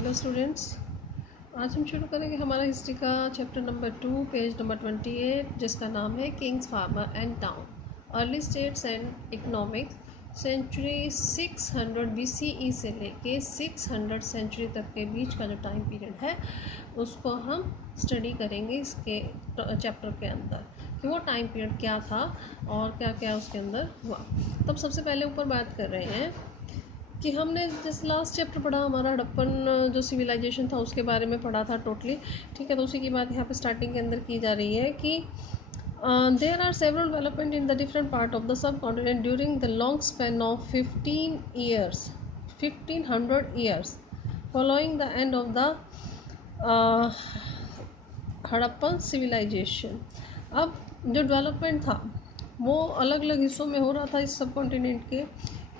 Hello students, आज हम शुरू करेंगे हमारा हिस्ट्री का चैप्टर नंबर 2 पेज नंबर 28 जिसका नाम है kings farmer and town early states and economics century 600 BCE से लेके 600 सेंचुरी तक के बीच का जो टाइम पीरियड है उसको हम स्टडी करेंगे इसके चैप्टर के अंदर कि वो टाइम पीरियड क्या था और क्या क्या उसके अंदर हुआ। तब सबसे पहले ऊपर बात कर रहे हैं कि हमने जैसे लास्ट चैप्टर पढ़ा हमारा हड़प्पन जो सिविलाइजेशन था उसके बारे में पढ़ा था टोटली, ठीक है। तो उसी की बात यहाँ पे स्टार्टिंग के अंदर की जा रही है कि there are several development in the different part of the subcontinent during the long span of 1500 years following the end of the Harappan civilisation. अब जो डेवलपमेंट था वो अलग अलग हिस्सों में हो रहा था इस सब कॉन्टिनेंट के,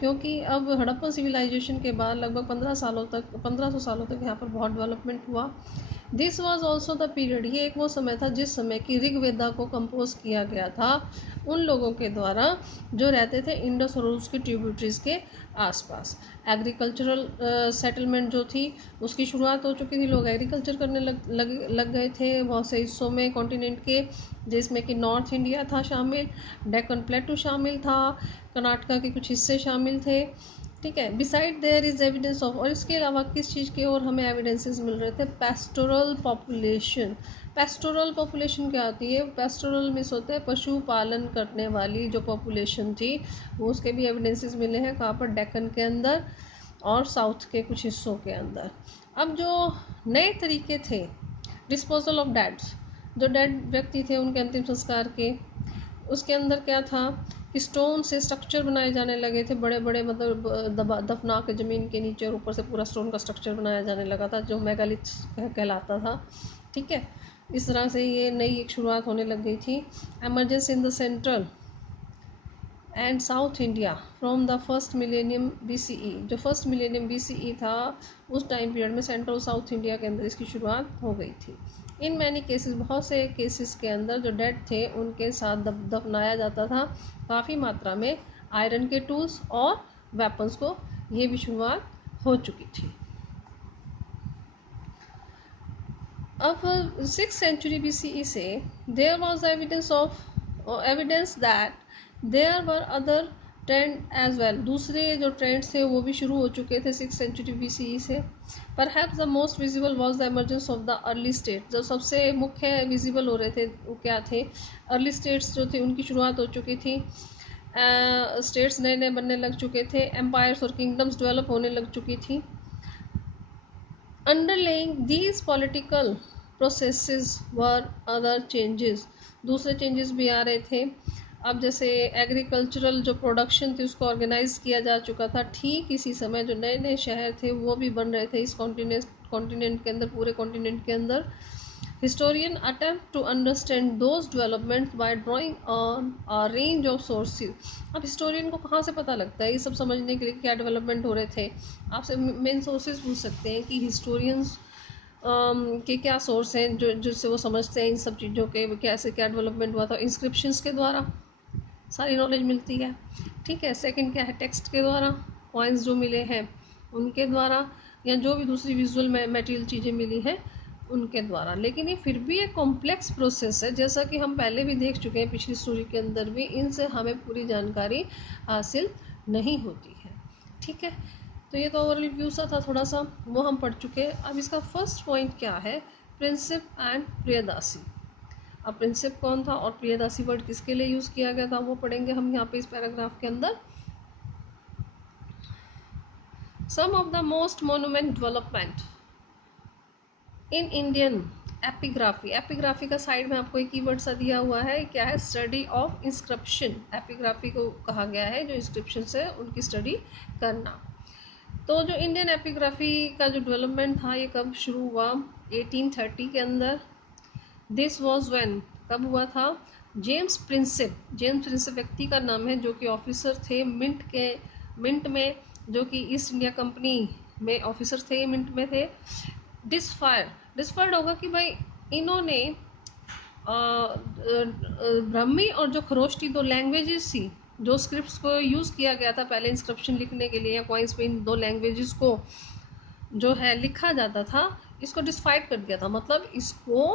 क्योंकि अब हड़प्पन सिविलाइजेशन के बाद लगभग 1500 सालों तक यहाँ पर बहुत डेवलपमेंट हुआ। This was also the period, ये एक वो समय था जिस समय की ऋग्वेदा को कंपोज किया गया था उन लोगों के द्वारा जो रहते थे इंडस और उसकी ट्रिब्यूटरीज के आसपास। एग्रीकल्चरल सेटलमेंट जो थी उसकी शुरुआत हो चुकी थी, लोग एग्रीकल्चर करने लग गए थे बहुत से हिस्सों में कॉन्टिनेंट के, जिसमें कि नॉर्थ इंडिया था शामिल, डेक्कन प्लेटू शामिल था, कर्नाटका के कुछ हिस्से शामिल थे, ठीक है। Beside there is evidence of, और इसके अलावा किस चीज़ की और हमें एविडेंसेस मिल रहे थे, पेस्टोरल पॉपुलेशन। पेस्टोरल पॉपुलेशन क्या होती है? पेस्टोरल मीन्स होता है पशु पालन करने वाली जो पॉपुलेशन थी वो उसके भी एविडेंसेस मिले हैं। कहाँ पर? डेक्कन के अंदर और साउथ के कुछ हिस्सों के अंदर। अब जो नए तरीके थे डिस्पोजल ऑफ डेड्स, जो डेड व्यक्ति थे उनके अंतिम संस्कार के, उसके अंदर क्या था कि स्टोन से स्ट्रक्चर बनाए जाने लगे थे बड़े बड़े, मतलब दफना के ज़मीन के नीचे और ऊपर से पूरा स्टोन का स्ट्रक्चर बनाया जाने लगा था जो मेगालिथ कहलाता था, ठीक है। इस तरह से ये नई एक शुरुआत होने लग गई थी। Emergence in the central and south India from the first millennium BCE, जो फर्स्ट मिलेनियम BCE था उस टाइम पीरियड में सेंट्रल साउथ इंडिया के अंदर इसकी शुरुआत हो गई थी। इन मैनी केसेस, बहुत से केसेस के अंदर जो डेड थे उनके साथ दफनाया जाता था काफ़ी मात्रा में आयरन के टूल्स और वेपन्स को, ये भी शुरुआत हो चुकी थी। अब 6th सेंचुरी BCE से there was evidence that there were other trend as well, दूसरे जो ट्रेंड्स थे वो भी शुरू हो चुके थे 6th सेंचुरी BCE से। Perhaps the most visible was the emergence of the early state, जो सबसे मुख्य विजिबल हो रहे थे वो क्या थे? अर्ली स्टेट्स जो थे उनकी शुरुआत हो चुकी थी, स्टेट्स नए नए बनने लग चुके थे, एम्पायर्स और किंगडम्स डेवलप होने लग चुकी थी। Underlying these political processes were other changes, दूसरे चेंजेस भी आ रहे थे। अब जैसे एग्रीकल्चरल जो प्रोडक्शन थी उसको ऑर्गेनाइज किया जा चुका था, ठीक इसी समय जो नए नए शहर थे वो भी बन रहे थे इस कॉन्टिनेंट के अंदर, पूरे कॉन्टिनेंट के अंदर। Historian attempt to understand those developments by drawing on a range of sources. अब हिस्टोरियन को कहाँ से पता लगता है ये सब समझने के लिए क्या डेवलपमेंट हो रहे थे? आपसे मेन सोर्सेज पूछ सकते हैं कि हिस्टोरियंस के क्या सोर्स हैं जो जिससे वो समझते हैं इन सब चीज़ों के कैसे क्या डेवलपमेंट हुआ था। इंस्क्रिप्शंस के द्वारा सारी नॉलेज मिलती है, ठीक है। सेकंड क्या है? टेक्स्ट के द्वारा, कॉइन्स जो मिले हैं उनके द्वारा, या जो भी दूसरी विजुअल मटेरियल चीज़ें मिली हैं उनके द्वारा। लेकिन ये फिर भी एक कॉम्प्लेक्स प्रोसेस है, जैसा कि हम पहले भी देख चुके हैं पिछली स्टोरी के अंदर भी, इनसे हमें पूरी जानकारी हासिल नहीं होती है, ठीक है। तो ये तो ओवरऑल व्यू सा था थोड़ा सा, वो हम पढ़ चुके हैं। अब इसका फर्स्ट पॉइंट क्या है? Prinsep and Priyadasi. अब प्रिंसिप कौन था और प्रियदासी वर्ड किसके लिए यूज़ किया गया था वो पढ़ेंगे हम यहाँ पे इस पैराग्राफ के अंदर। Some of the most monument development in Indian epigraphy, epigraphy का साइड में आपको एक कीवर्ड सा दिया हुआ है, क्या है? Study of inscription. एपिग्राफी को कहा गया है जो इंस्क्रिप्शन है उनकी स्टडी करना। तो जो इंडियन एपिग्राफी का जो डेवलपमेंट था ये कब शुरू हुआ? 1830 के अंदर। दिस वॉज व्हेन, कब हुआ था? जेम्स प्रिंसिप, जेम्स प्रिंसिप व्यक्ति का नाम है जो कि ऑफिसर थे मिंट में, जो कि ईस्ट इंडिया कंपनी में ऑफिसर थे, मिंट में थे। डिस्फायर्ड होगा कि भाई इन्होंने ब्राह्मी और जो खरोष्टी दो लैंग्वेजेस थी, जो स्क्रिप्ट्स को यूज़ किया गया था पहले इंस्क्रिप्शन लिखने के लिए या कॉइन्स पे, इन दो लैंग्वेजेस को जो है लिखा जाता था, इसको डिस्फाइड कर दिया था, मतलब इसको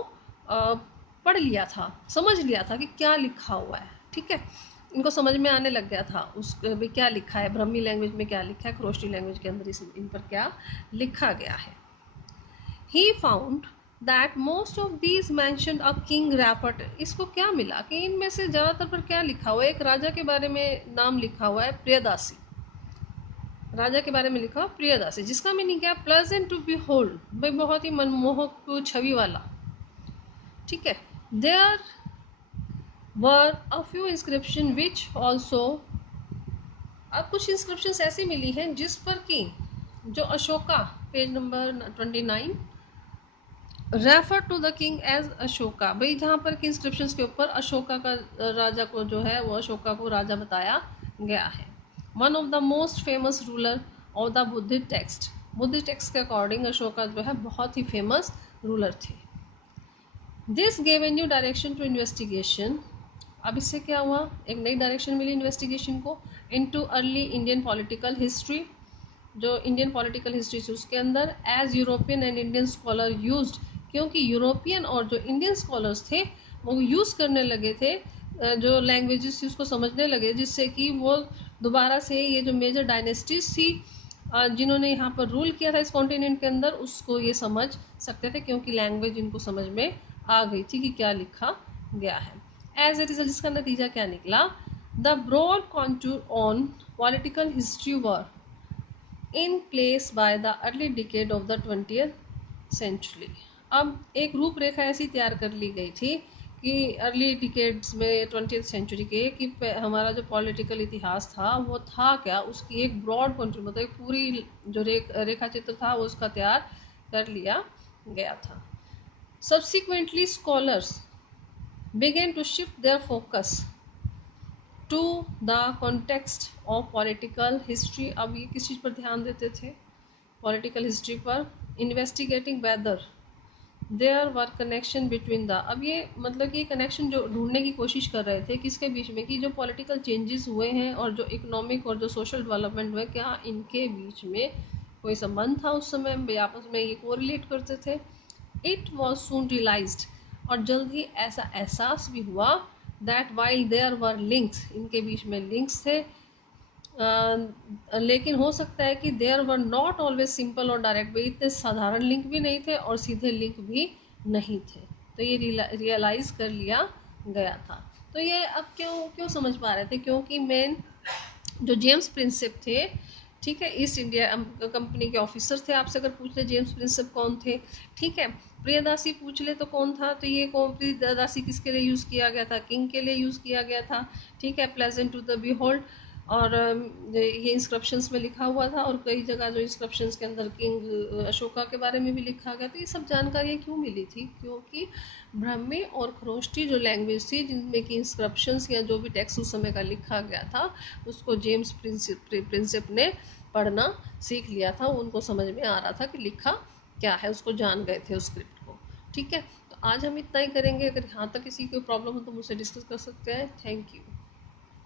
पढ़ लिया था, समझ लिया था कि क्या लिखा हुआ है, ठीक है। इनको समझ में आने लग गया था उस भी क्या लिखा है, ब्रह्मी लैंग्वेज में क्या लिखा है, खरोष्टी लैंग्वेज के अंदर इन पर क्या लिखा गया है। He found that most of these mentioned a king Rafat। इसको क्या मिला कि इनमें से ज़्यादातर पर क्या लिखा हुआ है, एक राजा के बारे में नाम लिखा हुआ है प्रियदासी, राजा के बारे में लिखा हुआ प्रियदासी, जिसका मीनिंग क्या, प्लेजेंट टू बी होल्ड, भाई बहुत ही मनमोहक छवि वाला, ठीक है। There were a few inscription which also, अब कुछ इंस्क्रिप्शन ऐसी मिली हैं जिस पर कि जो Ashoka, page number 29, refer to the king as Ashoka, भाई जहाँ पर कि इंस्क्रिप्शंस के ऊपर अशोका का राजा को जो है वो अशोका को राजा बताया गया है। One of the most famous ruler of the Buddhist text, Buddhist text के अकॉर्डिंग अशोका जो है बहुत ही फेमस रूलर थे। This gave a new direction to investigation, अब इससे क्या हुआ, एक नई डायरेक्शन मिली इन्वेस्टिगेशन को, into early Indian political history, जो इंडियन पॉलिटिकल हिस्ट्री थी उसके अंदर, as European and Indian scholar used, क्योंकि यूरोपियन और जो इंडियन स्कॉलर्स थे वो यूज़ करने लगे थे जो लैंग्वेजेस थी उसको समझने लगे, जिससे कि वो दोबारा से ये जो मेजर डायनेस्टीज थी जिन्होंने यहाँ पर रूल किया था इस कॉन्टिनेंट के अंदर, उसको ये समझ सकते थे, क्योंकि लैंग्वेज इनको समझ में आ गई थी कि क्या लिखा गया है। एज ए रिजल्ट जिसका नतीजा क्या निकला, the broad contour on political history were in place by the early decade of the 20th century. अब एक रूपरेखा ऐसी तैयार कर ली गई थी कि अर्ली डिकेड्स में 20th सेंचुरी के कि हमारा जो पॉलिटिकल इतिहास था वो था क्या, उसकी एक ब्रॉड कंट्री मतलब एक पूरी जो रेखा चित्र था वो उसका तैयार कर लिया गया था। Subsequently scholars began to shift their focus to the context of political history. अब ये किस चीज़ पर ध्यान देते थे, पॉलिटिकल हिस्ट्री पर, investigating whether there were connection between the, अब ये मतलब कि कनेक्शन जो ढूंढने की कोशिश कर रहे थे किसके बीच में, कि जो पॉलिटिकल चेंजेस हुए हैं और जो इकोनॉमिक और जो सोशल डेवलपमेंट हुए, क्या इनके बीच में कोई संबंध था उस समय में, आपस में ये कोरिलेट करते थे। इट वॉज सून रियलाइज्ड, और जल्द ही ऐसा एहसास भी हुआ, that while there were links, इनके बीच में लिंक्स थे, लेकिन हो सकता है कि there were not always simple और डायरेक्ट, भाई इतने साधारण लिंक भी नहीं थे और सीधे लिंक भी नहीं थे, तो ये रियलाइज़ कर लिया गया था। तो ये अब क्यों क्यों समझ पा रहे थे, क्योंकि मेन जो जेम्स प्रिंसेप थे, ठीक है, ईस्ट इंडिया कंपनी के ऑफिसर थे, आपसे अगर पूछ ले जेम्स प्रिंसेप कौन थे, ठीक है, प्रियदासी पूछ ले तो कौन था, तो ये कौन, प्रियदासी किसके लिए यूज़ किया गया था, किंग के लिए यूज़ किया गया था, ठीक है, प्लेजेंट टू द बिहोल्ड, और ये इंस्क्रिप्शंस में लिखा हुआ था, और कई जगह जो इंस्क्रिप्शंस के अंदर किंग अशोका के बारे में भी लिखा गया। तो ये सब जानकारियाँ क्यों मिली थी, क्योंकि ब्राह्मी और खरोष्टी जो लैंग्वेज थी जिनमें कि इंस्क्रिप्शंस या जो भी टेक्स्ट उस समय का लिखा गया था उसको जेम्स प्रिंसेप ने पढ़ना सीख लिया था, उनको समझ में आ रहा था कि लिखा क्या है, उसको जान गए थे उस स्क्रिप्ट को, ठीक है। तो आज हम इतना ही करेंगे, अगर यहाँ तक किसी को प्रॉब्लम हो तो मुझसे डिस्कस कर सकते हैं। Thank you.